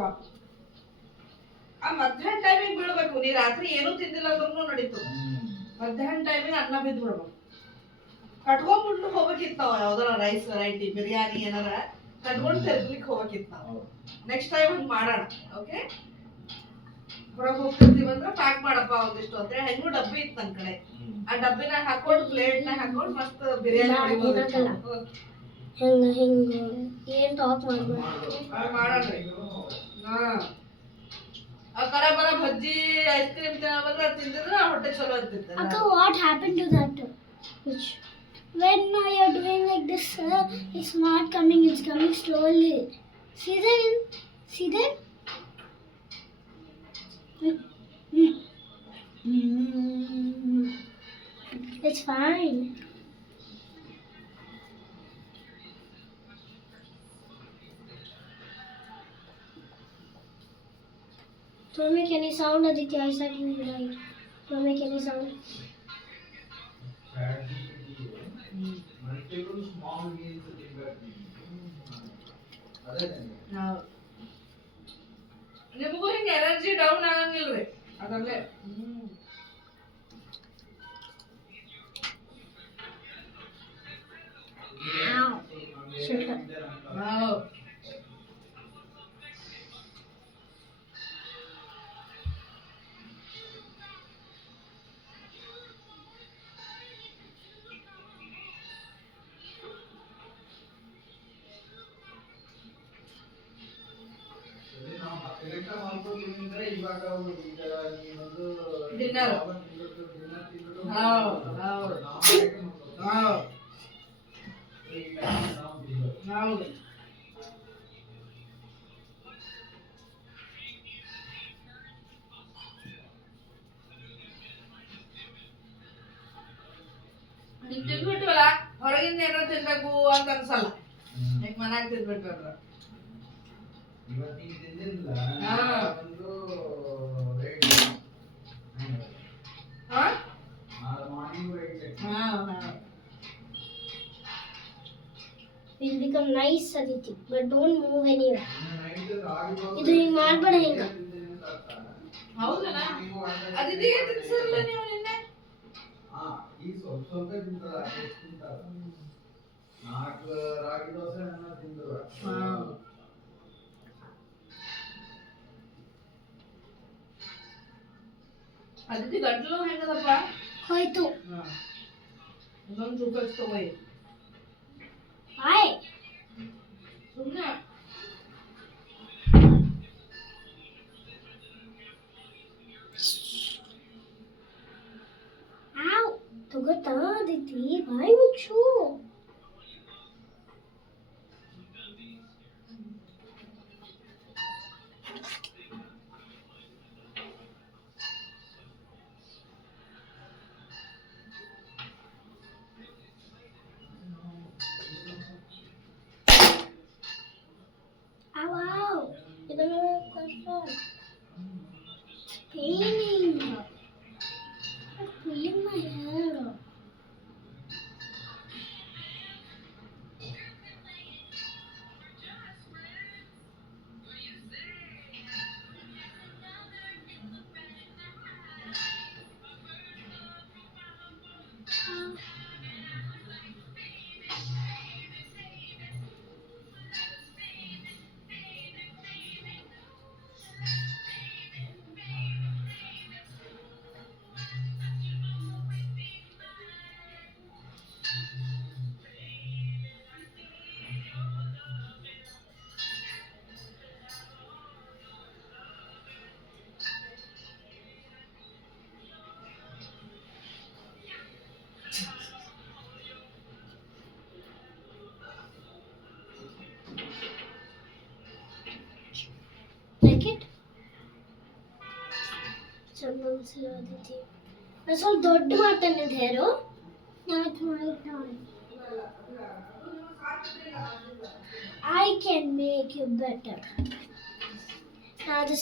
ಬಾ. ಆ ಮಧ್ಯಾಹ್ನ ಟೈಮಿಗೆ ಬೀಳ್ಬೇಕು. ನೀ ರಾತ್ರಿ ಏನೂ ತಿಂದಿಲ್ಲ ಅಂದ್ರೂ ನಡೀತು. ಮಧ್ಯಾಹ್ನ ಟೈಮಿಗೆ ಅನ್ನ ಬಿದ್ದು ಬಿಡ್ಬೇಕು. ಕಟ್ಕೊಂಡ್ಬಿಟ್ಟು ಹೋಗ್ಬೇಕಿತ್ತು ನಾವು ಯಾವ್ದಾರ ರೈಸ್ ವೆರೈಟಿ ಬಿರಿಯಾನಿ ಏನಾರ ಕಟ್ಕೊಂಡು ತಿರ್ಗ್ಲಿಕ್ಕೆ ಹೋಗ್ಬೇಕಿತ್ತು ನಾವು. ನೆಕ್ಸ್ಟ್ ಟೈಮ್ ಹಂಗೆ ಮಾಡೋಣ. ಓಕೆ, ಹೊರಗೆ ಹೋಗ್ತಿರ್ತೀವಿ ಅಂದ್ರೆ ಪ್ಯಾಕ್ ಮಾಡಪ್ಪ ಒಂದಿಷ್ಟು ಅಂತ ಹೇಳಿ ಹೆಂಗೂ ಡಬ್ಬಿ ಇತ್ತು ನನ್ನ ಕಡೆ. ಆ ಡಬ್ಬಿನ ಹಾಕೊಂಡು ಪ್ಲೇಟ್ನ ಹಾಕೊಂಡು ಮಸ್ತ್ ಬಿರಿಯಾನಿ ಏನ್ ಟಾಪ್ ಮಾಡ್ಬೋದು ಮಾಡೋಣ್ರಿ. ಕರ ಬರ ಬಜ್ಜಿ ಐಸ್ ಕ್ರೀಮ್ ಬಂದ್ರೆ ತಿಂದಿದ್ರೆ ಹೊಟ್ಟೆ ಚಲೋ ಇರ್ತಿತ್ತು. Akka, what happened to that? Which when you're doing like this, it's not coming. It's coming slowly. See that? See that? It's fine. Don't make any sound, Aditya. I said you right. Don't make any sound. Multiple small meals ನಿಮಗೂ ಹಿಂಗೆ energy down ಆಗಂಗಿಲ್ರಿ ಅದಲ್ಲೇ. ಡಿನ್ನರ್ ಹೌದು. ನೀವು ತಿಂದ್ಬಿಟ್ವಲ್ಲ ಹೊರಗಿಂದ ಏನಾರು ತಿನ್ಬೇಕು ಅಂತ ಅನ್ಸಲ್ಲ. ಯಾಕೆ ಮನ್ಯಾಗ ತಿನ್ಬಿಟ್ವಲ್ಲ ಇವತ್ತಿಗೆ ತಿಂದಿಲ್ಲ ಒಂದು morning We'll become nice, Aditi, but don't move anywhere. ಇದು ಹಿಂಗ್ ಮಾಡ್ಬೇಡ ಹಿಂಗ. ಹೌದಲ್ಲ ಅದಿತಿಗೆ ತಿನ್ಸಿರಲ್ಲ ನೀವು ನಿನ್ನೆ. ಈ ಸ್ವಲ್ಪ ಸ್ವಲ್ಪ ತಿಂತದ ತಿಂತಾರ. 4 ರಾಗಿ ದೋಸೆ ಅನ್ನ ತಿಂದವ. ಅದಿತಿ ಗಂಟ್ಲು ಹೆಂಗದಪ್ಪ? ಹೋಯ್ತು. ಇನ್ನೊಂದು ಸೂಪರ್ ತಗೋಯ್. ಹಾಯ್ ಸುಮ್ಮನೆ ಆವ್ ತಗೋತಾ ಅದಿತಿ ಬಾಯಿ ಮುಚ್ಚು. Wow, ಇದನ್ನ ಕಷ್ಟ. Paining. Pulling my hair. Like it? Someone said Aditi. I saw ದೊಡ್ಡ ಮಾತನ್ನಿದೆ ಯಾರು? I can make you better. Now the